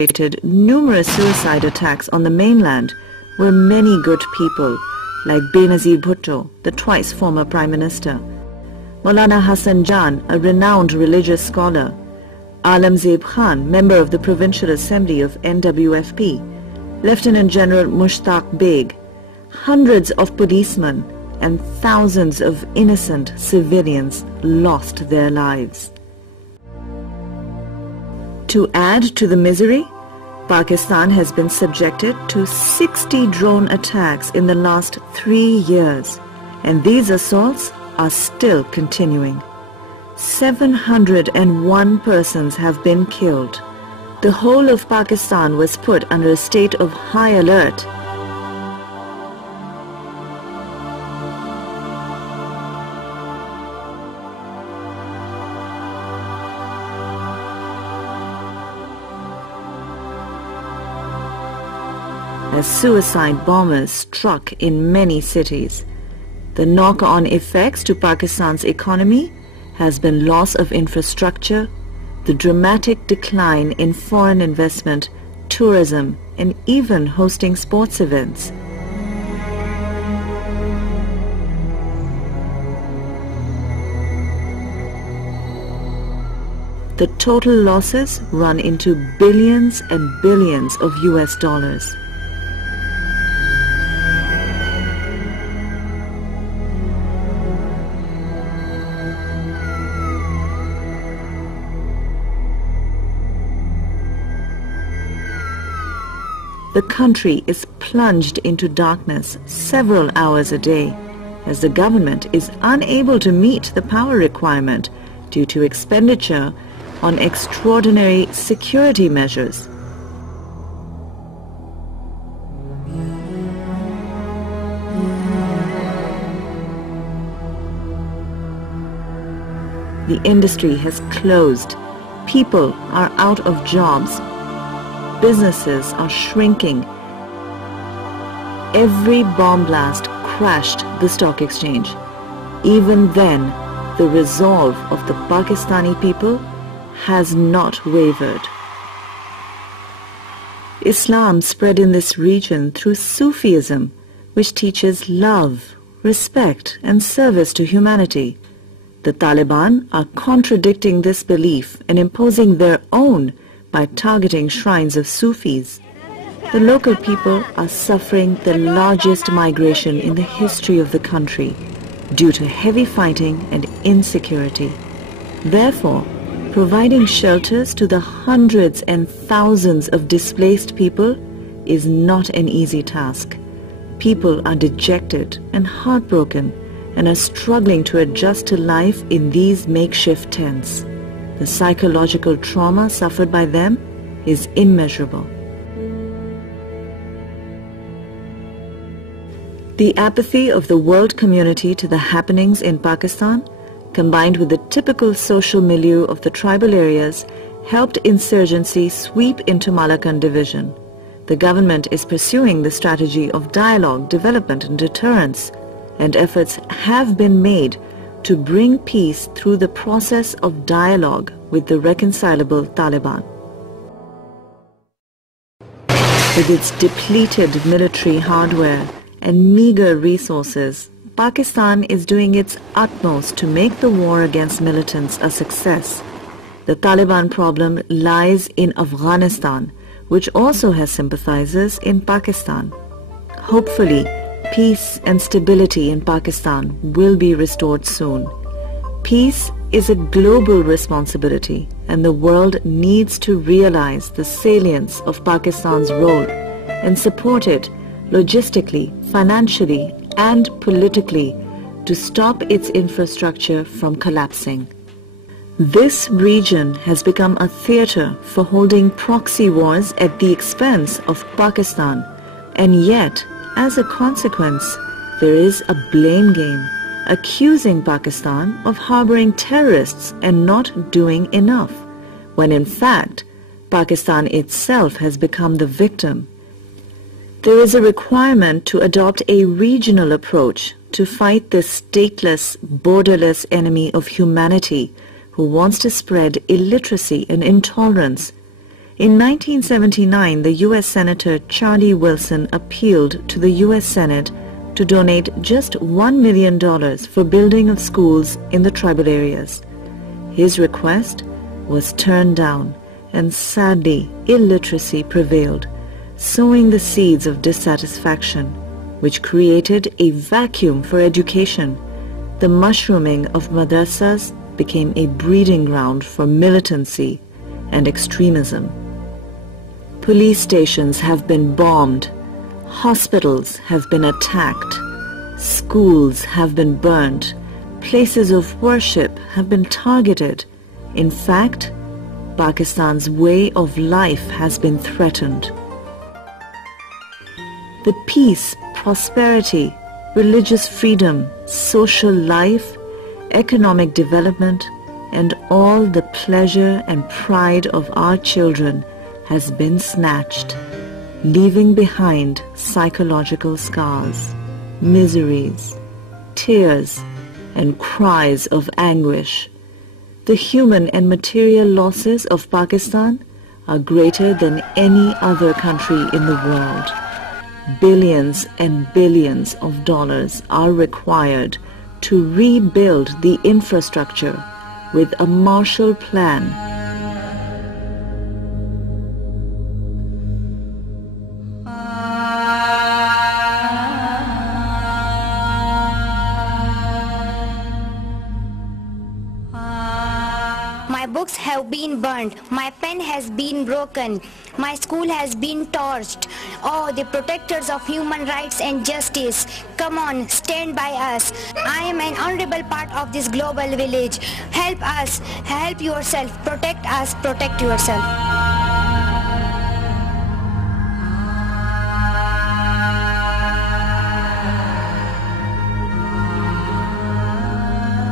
numerous suicide attacks on the mainland were many good people like Benazir Bhutto, the twice former Prime Minister, Maulana Hassan Jan, a renowned religious scholar, Alamzeb Khan, member of the Provincial Assembly of NWFP, Lieutenant General Mushtaq Beg, hundreds of policemen and thousands of innocent civilians lost their lives. To add to the misery, Pakistan has been subjected to 60 drone attacks in the last 3 years, and these assaults are still continuing. 701 persons have been killed. The whole of Pakistan was put under a state of high alert. As suicide bombers struck in many cities. The knock-on effects to Pakistan's economy has been loss of infrastructure, the dramatic decline in foreign investment, tourism, and even hosting sports events. The total losses run into billions and billions of US dollars. The country is plunged into darkness several hours a day as the government is unable to meet the power requirement due to expenditure on extraordinary security measures. The industry has closed. People are out of jobs. Businesses are shrinking. Every bomb blast crashed the stock exchange. Even then, the resolve of the Pakistani people has not wavered. Islam spread in this region through Sufism, which teaches love, respect, and service to humanity. The Taliban are contradicting this belief and imposing their own by targeting shrines of Sufis. The local people are suffering the largest migration in the history of the country due to heavy fighting and insecurity. Therefore, providing shelters to the hundreds and thousands of displaced people is not an easy task. People are dejected and heartbroken and are struggling to adjust to life in these makeshift tents. The psychological trauma suffered by them is immeasurable. The apathy of the world community to the happenings in Pakistan, combined with the typical social milieu of the tribal areas, helped insurgency sweep into Malakand division. The government is pursuing the strategy of dialogue, development and deterrence, and efforts have been made to bring peace through the process of dialogue with the reconcilable Taliban. With its depleted military hardware and meager resources, Pakistan is doing its utmost to make the war against militants a success. The Taliban problem lies in Afghanistan, which also has sympathizers in Pakistan. Hopefully, peace and stability in Pakistan will be restored soon. Peace is a global responsibility, and the world needs to realize the salience of Pakistan's role and support it logistically, financially, and politically to stop its infrastructure from collapsing. This region has become a theater for holding proxy wars at the expense of Pakistan, and yet, as a consequence, there is a blame game, accusing Pakistan of harboring terrorists and not doing enough, when in fact, Pakistan itself has become the victim. There is a requirement to adopt a regional approach to fight this stateless, borderless enemy of humanity who wants to spread illiteracy and intolerance. In 1979, the U.S. Senator Charlie Wilson appealed to the U.S. Senate to donate just $1 million for building of schools in the tribal areas. His request was turned down, and sadly, illiteracy prevailed, sowing the seeds of dissatisfaction, which created a vacuum for education. The mushrooming of madrasas became a breeding ground for militancy and extremism. Police stations have been bombed, hospitals have been attacked, schools have been burnt, places of worship have been targeted. In fact, Pakistan's way of life has been threatened. The peace, prosperity, religious freedom, social life, economic development, and all the pleasure and pride of our children has been snatched, leaving behind psychological scars, miseries, tears, and cries of anguish. The human and material losses of Pakistan are greater than any other country in the world. Billions and billions of dollars are required to rebuild the infrastructure with a Marshall Plan. My books have been burned, my pen has been broken, my school has been torched. Oh, the protectors of human rights and justice, come on, stand by us. I am an honorable part of this global village. Help us, help yourself, protect us, protect yourself.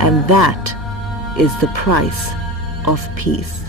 And that is the price of peace.